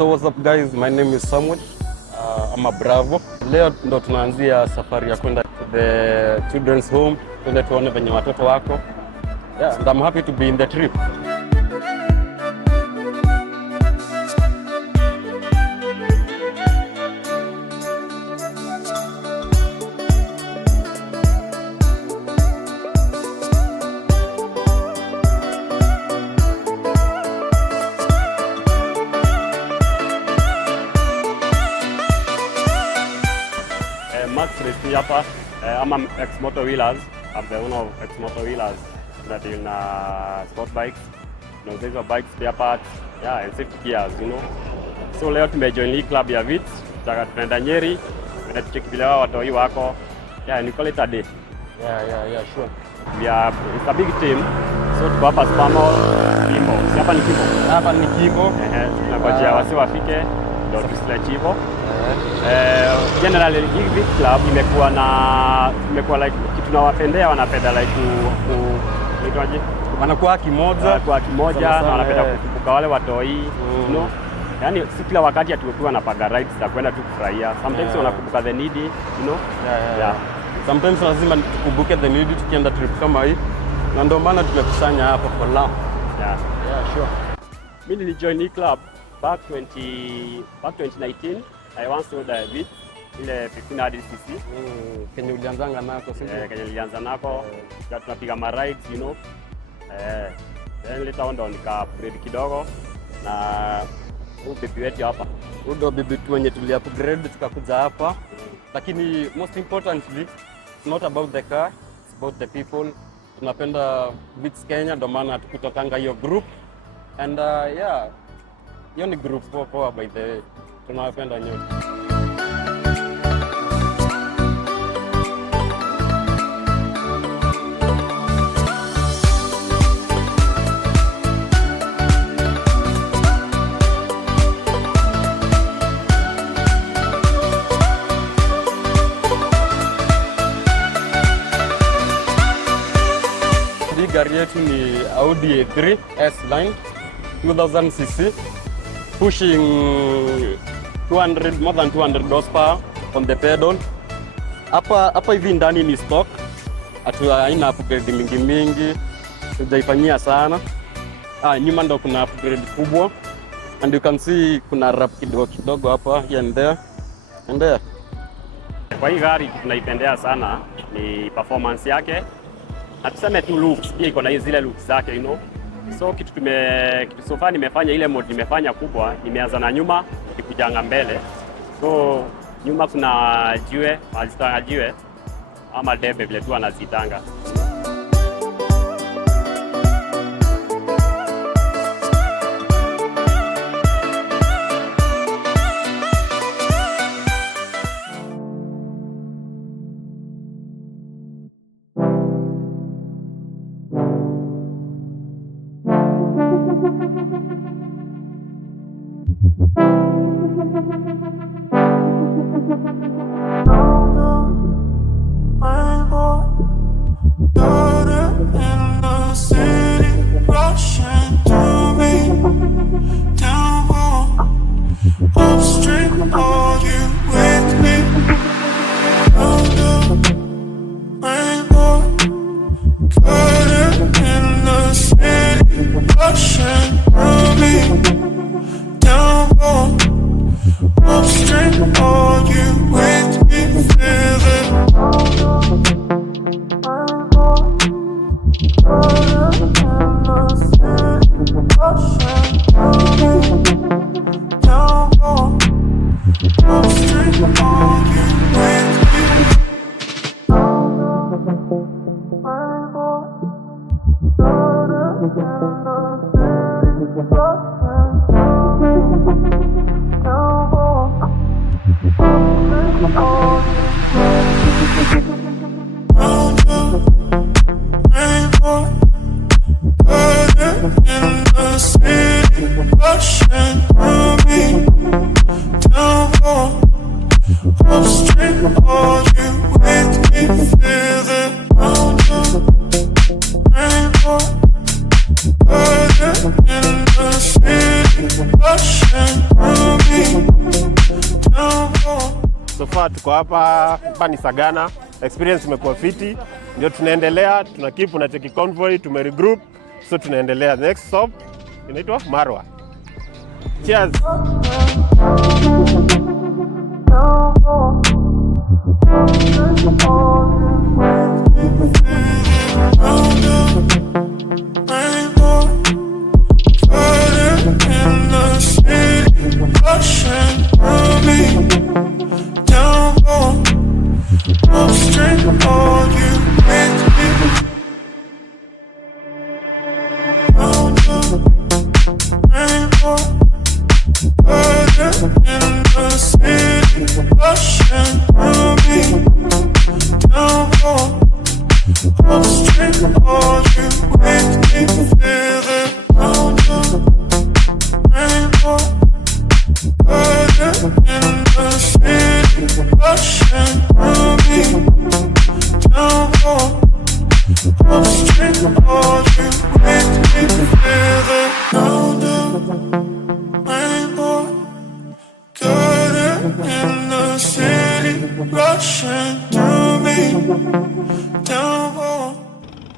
So what's up guys, my name is Samuel. I'm a Bravo. Leo ndo tunaanzia safari ya kwenda to the children's home, twende tuone venye watoto wako. Yeah, and I'm happy to be in the trip. Max Resti hapa, I'm ex-motor wheelers. I'm the owner of ex-motor wheelers that in sport bikes, hizo bikes, spare parts, yeah, and safety gears, you know. So leo tumejoin hii club ya Vitz, tunaenda Nyeri, tunacheck vile watoi wako. Yeah, and we call it a day. Yeah, sure. It's a big team. So tuko hapa Spamo, Kimbo. Hapa ni Kimbo. Hapa ni Kimbo. Tunangojea wasi wafike ndio tusile Chivo. Generally Vitz Club imekuwa like kitu tunawapendea, wanapenda like nitoaje, wanakuwa kimoja na wanapenda kukumbuka wale watoi, you know. Yani si kila wakati atukiwa na paga rights za kwenda tu kufurahia. Sometimes wanakumbuka the needy, you know. Yeah. Sometimes lazima tukumbuke the needy tukienda trip kama hii. Na ndio maana tumekusanya hapa for love. Yeah, sure. Mimi nilijoin hii club back 2019. I once told Vitz ile 1500cc. Kenya ulianzanga nako sisi. Kenya nilianza nako. Tunapiga ma rides, you know. Then later on nika upgrade kidogo na bibi wetu hapa. Ndio bibi tu wenye tuli upgrade tukakuja hapa. Lakini most importantly, it's not about the car, it's about the people. Tunapenda Vitz Kenya, ndio maana tukutokanga hiyo group. And yeah, hiyo ni group poa by the way. Tunawapenda nyote. Gari yetu ni Audi A3 S-Line 2000cc pushing more than 200 horsepower on the pedal. Hapa hivi ndani ni stock. Haina upgrade mingi. Tujaifanyia sana. Nyuma ndo kuna upgrade kubwa. And you can see kuna wrap kidogo hapa here and there. Kwa hii gari tunaipendea sana ni performance yake. Hatuseme tu looks, pia iko na zile looks zake, you know. So kitu so far nimefanya ile mode nimefanya kubwa, nimeanza na nyuma nikujanga mbele. So nyuma kuna jiwe, alizitanga jiwe ama debe vile tu anazitanga. So far tuko hapa ni Sagana. Experience imekuwa fiti. Ndio tunaendelea, tuna keep na cheki convoy, tumeregroup. So tunaendelea. Next stop inaitwa Marwa. Cheers.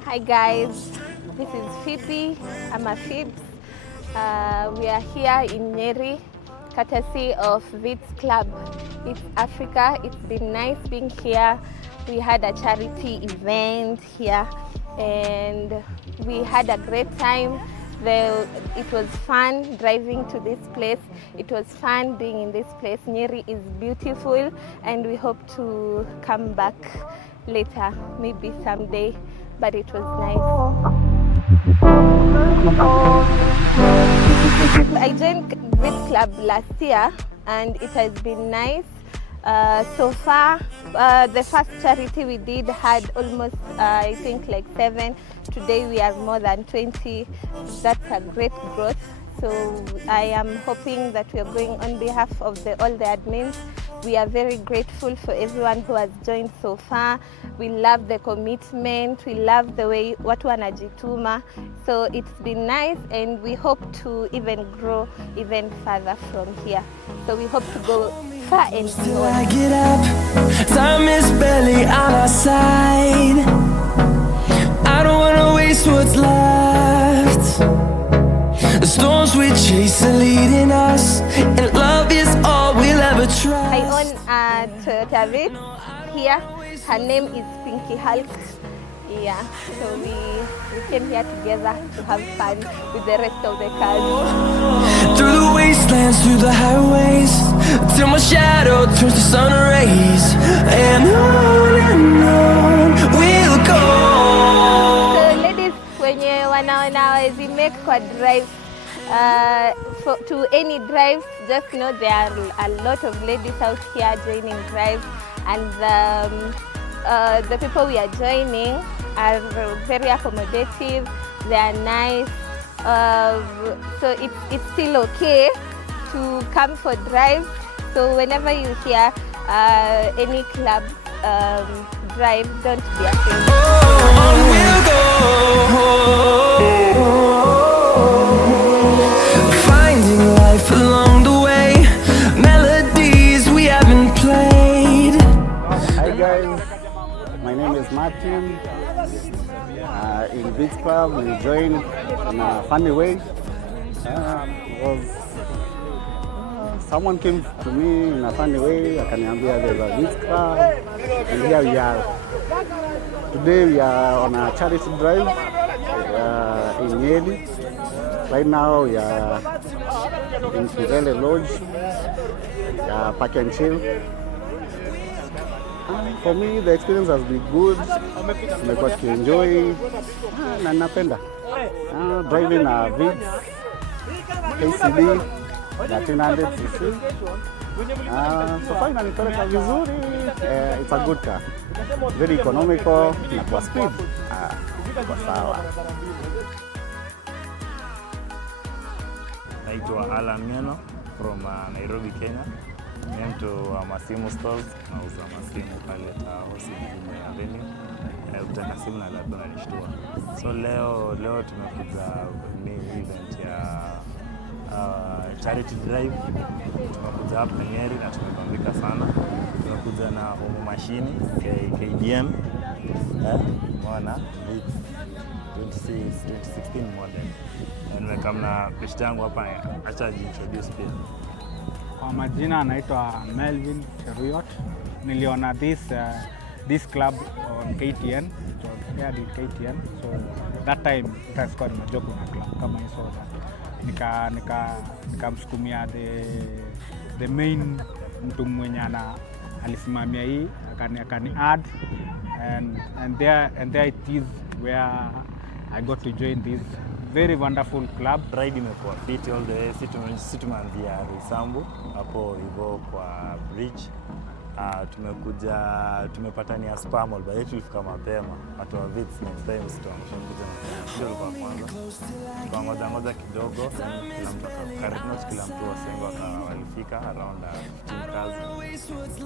Hi guys, this is Phoebe. I'm a Phoebs. We are here in Nyeri, courtesy of Vitz Club. It's Africa. It's been nice being here. We had a charity event here and we had a great time. It was fun driving to this place. It was fun being in this place. Nyeri is beautiful and we hope to come back later, maybe someday, but it was nice. I joined Vitz Club last year and it has been nice. So far, the first charity we did had almost, I think, like 7. Today we are more than 20. That's a great growth. So I am hoping that we are going on behalf of all the admins. We are very grateful for everyone who has joined so far. We love the commitment. We love the way watu wanajituma. So it's been nice and we hope to even grow even further from here. So we hope to go far and Till I get up, time is barely on our side. I don't wanna waste what's left. The storms we chase are leading us, and love is all we'll ever try. I own a Toyota Vitz here. Her name is Pinky Hulk. Yeah, so we came here together to have fun with the rest of the cars. Through the wastelands, through the highways, till my shadow turns to sun rays, and on we'll go. So ladies, wenye wanaona wezi make kwa drive, to any drive, just know there are a lot of ladies out here joining drives, and the people we are joining are very accommodative. They are nice, so it's still okay to come for drives. So whenever you hear any club drive, don't be afraid. On we'll go, finding life along the way, melodies we haven't played. Hi guys, my name is Martin. In Vitz Club, we joined in a funny way. Someone came to me in a funny way. Akaniambia there's a Vitz Club, and here we are. Today we are on a charity drive in Nyeri. Right now we are in Kizele Lodge, Park and Chill. For me, the experience has been good. I got to enjoy na napenda driving a Vitz KCD 1300cc. So far inanipeleka vizuri. It's a good car, very economical na kwa speed kwa sawa. Naitwa Alan Meno from Nairobi, Kenya. Ni mtu wa masimu stores, nauza masimu pale Hosi Avenue. Ukitaka simu na labda unanishtua. So leo tumekuja ni event ya charity drive. Tumekuja hapa Nyeri na tumepambika sana. tumekuja na home machine KDM mwana Vitz 2016 model. Nimekaa na pesa yangu hapa, acha introduce pia. Kwa majina anaitwa Melvin Cheruyot. Niliona this club on KTN, it was aired in KTN, so that time nilikuwa nimejob na club kama hizo, nikamsukumia the main mtu mwenye alisimamia hii akani add and there it is where I got to join this very wonderful club. Ride imekuwa fit all the way. Sisi tumeanzia Risambu hapo hivyo kwa bridge. Tumepatania Spamol, but tulifika mapema. Watu wa Vitz next time tutakuja ndio kwa kwanza. Ngoja kidogo, kila mtu wasengo walifika around 15 cars.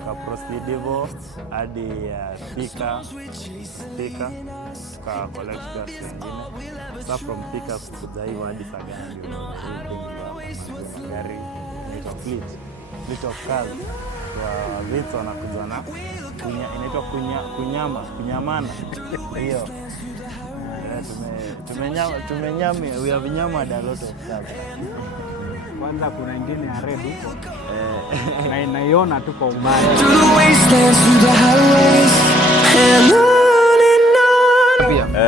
Kwa proceed hivyo hadi Thika kwa collect gas nyingine. Sasa from Thika kuja hiyo hadi Sagana ndio gari ni fleet of cars. Vitz wanakuja na inaitwa kunyamana hiyo. Tumenyama we have nyama a lot of stuff. Kwanza kuna ingine ya red huko na inaiona tu kwa umbali.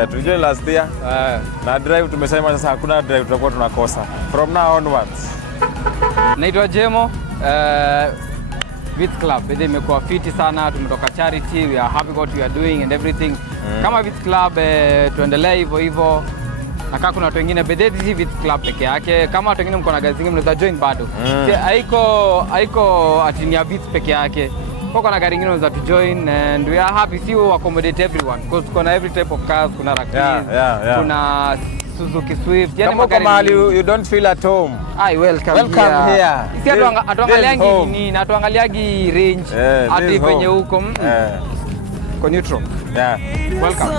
Tulijua last year na drive tumesema sasa hakuna drive tutakuwa tunakosa from now onwards. Naitwa Jemo. Vitz Club imekuwa fiti sana, tumetoka charity, we are happy what we are doing and everything. Kama Vitz Club tuendelee hivyo. Na kama kuna watu wengine bedeti Vitz Club peke yake, kama watu wengine mko na gazi zingine mnaweza join bado. Haiko atini ya Vitz peke yake. Kwa na gari nyingine unaweza to join and we are happy to accommodate everyone because tuko na every type of cars, kuna Rakis, kuna Suzuki Swift. Kama uko mahali you don't feel at home. Welcome here. Sisi atuangaliagi nini? Atuangaliagi range hadi penye huko. Kwa neutral. Yeah. Welcome.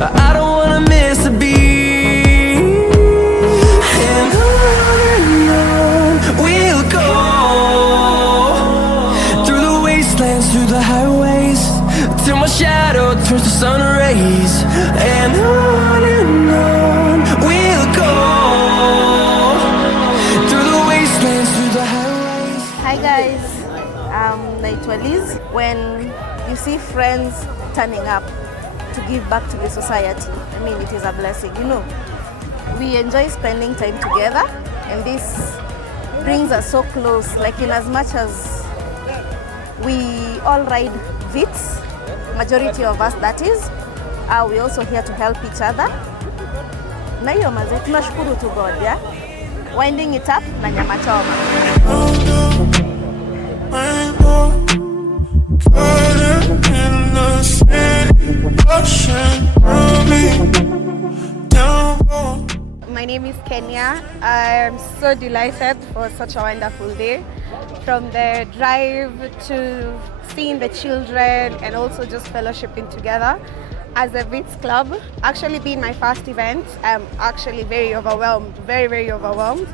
I don't wanna miss a beat. And on we'll go through the wastelands, through the highways, till my shadow turns to sun rays. And on we'll go through the wastelands, through the highways. Hi guys, naitwa Liz. When you see friends turning up to give back to the society, I mean, it is a blessing. You know, we enjoy spending time together, and this brings us so close. Like, in as much as we all ride Vitz, majority of us that is, we also here to help each other. Na hiyo maze, tunashukuru to God, yeah? Winding it up na nyama choma. My name is Kenya. I am so delighted for such a wonderful day. From the drive to seeing the children and also just fellowshipping together as a Vitz Club. Actually being my first event, I'm actually very overwhelmed, very overwhelmed.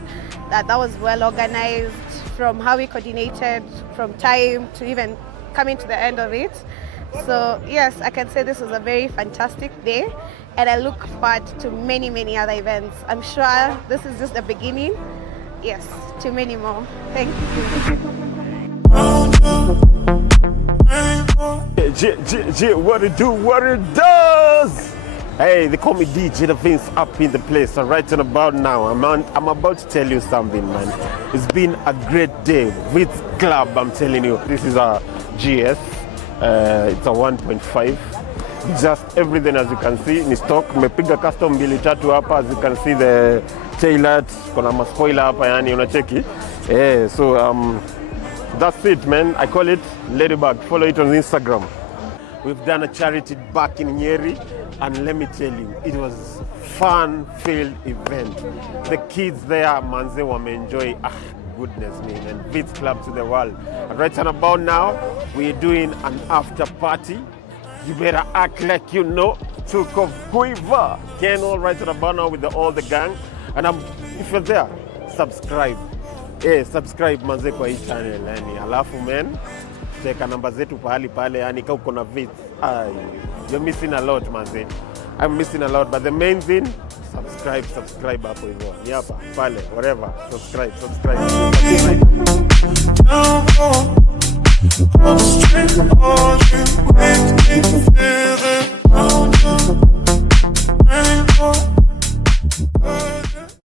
That was well organized, from how we coordinated, from time to even coming to the end of it. So yes, I can say this was a very fantastic day, and I look forward to many other events. I'm sure this is just the beginning. Yes, to many more. Thank you. What it do, what it does. Hey, they call me DJ the Vince up in the place. So right about now, I'm about to tell you something, man. It's been a great day. Vitz Club, I'm telling you. This is a GS. It's a 1.5. Just everything, as you can see, in stock. Mepiga custom mbili tatu hapa. As you can see, the tailors, kuna maspoiler hapa, yani unacheki. So that's it, man. I call it Ladybug. Follow it on Instagram. We've done a charity back in Nyeri, and let me tell you, it was a fun-filled event. The kids there, manze, wame-enjoy. Goodness me, and Vitz Club to the world. And right about now, we're doing an after party. You better act like you know. Took of Quiver. Ken all right about now with all the gang. And if you're there, subscribe. subscribe manze kwa hii channel yani. Alafu man, teka namba zetu pale yani, kama uko na Vitz, you're missing a lot manze. I'm missing a lot, but the main thing, subscribe hapo hivyo. Ni hapa pale whatever, subscribe.